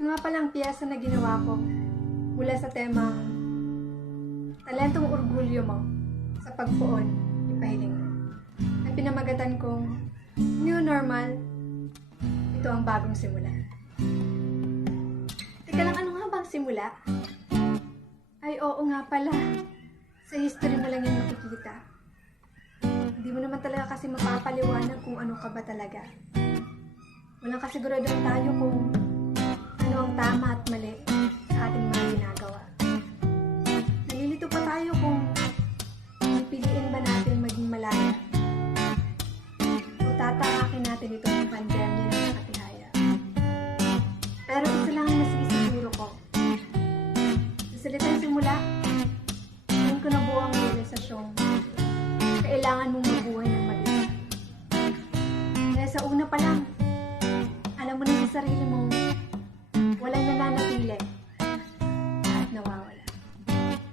Ito nga palang piyesa na ginawa ko mula sa temang talentong orgulyo mo sa pagpuon, ipahiling mo. Na pinamagatan kong New Normal, ito ang bagong simula. Teka lang, ano nga bang simula? Ay, oo nga pala. Sa history mo lang yung makikita. Hindi mo naman talaga kasi mapapaliwanag kung ano ka ba talaga. Walang kasiguraduhan tayo kung ano ang tama at mali sa ating mga ginagawa. Nalilito pa tayo kung pipiliin ba natin maging malaya o tatakakin natin itong pandemya ng katihaya. Pero isa lang ang nasisiguro ko. Sa salitang simula, ngayon ko na buo ang realisasyong kailangan mong mabuhay ng mag-isa. Kaya sa una pa lang, alam mo na sa sarili mong walang nananatili at nawawala.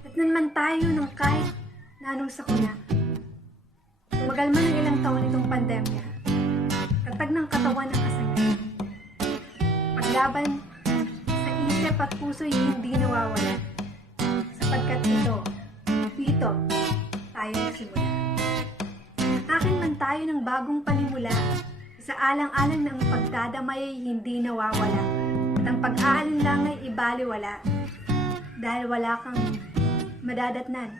At naman tayo ng kahit na anong sakuna. Tumagal man ng ilang taon itong pandemya, tatag ng katawan ng kasangalan. Paglaban sa isip at puso'y hindi nawawala. Sapagkat dito, tayo nagsimula. Akin man tayo ng bagong panimula, sa alang-alang ng pagdadamay ay hindi nawawala, at ang pag-aalinlang ay ibaliwala, dahil wala kang madadatnan,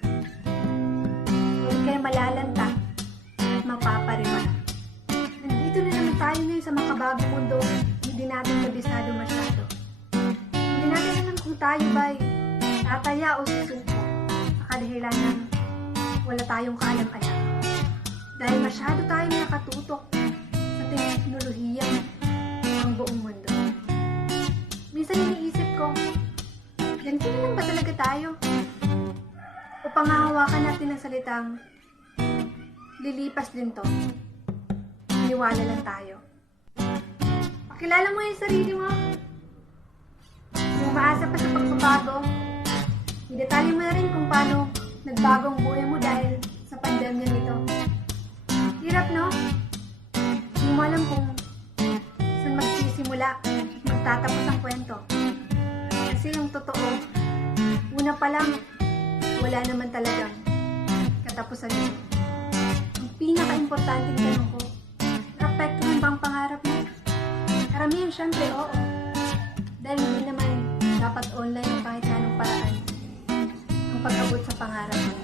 hindi kayo malalanta at mapapariwa. Nandito na naman tayo ngayon sa makabagong mundo, hindi natin kabisado masyado. Hindi natin alam kung tayo ba'y tataya o susuko, sa kadahilan ng wala tayong kaalam-alam. Dahil masyado tayong nakatutok sa teknolohiyang ang buong mundo. Minsan iniisip ko, ganito na lang ba talaga tayo? O pangahawakan natin ang salitang, lilipas din to. Iniwala lang tayo. Pakilala mo yung sarili mo. Yung maasa pa sa pagbabago. Idetalye mo na rin kung paano nagbago ang buhay mo dahil sa pandemya nito. Hirap, no? Hindi mo alam kung saan magsisimula at magtatapos ang kwento. Kasi yung totoo, una pa lang, wala naman talagang katapusan nito. Ang pinaka-importanting tanong ko, naapektuhan ba ang pangarap mo? Karamihan, syempre, oo. Dahil hindi naman dapat online o kahit anong paraan ang pag-abot sa pangarap mo.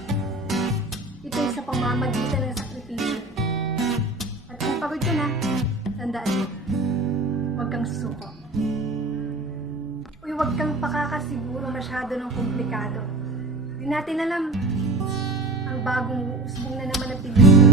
Ito ay sa pamamagitan ng sakripisyo. At kung pagod ka na, tandaan mo, huwag kang susuko. Uy, huwag kang pakakasiguro masyado ng komplikado. Di natin alam ang bagong uusbong na naman na piliin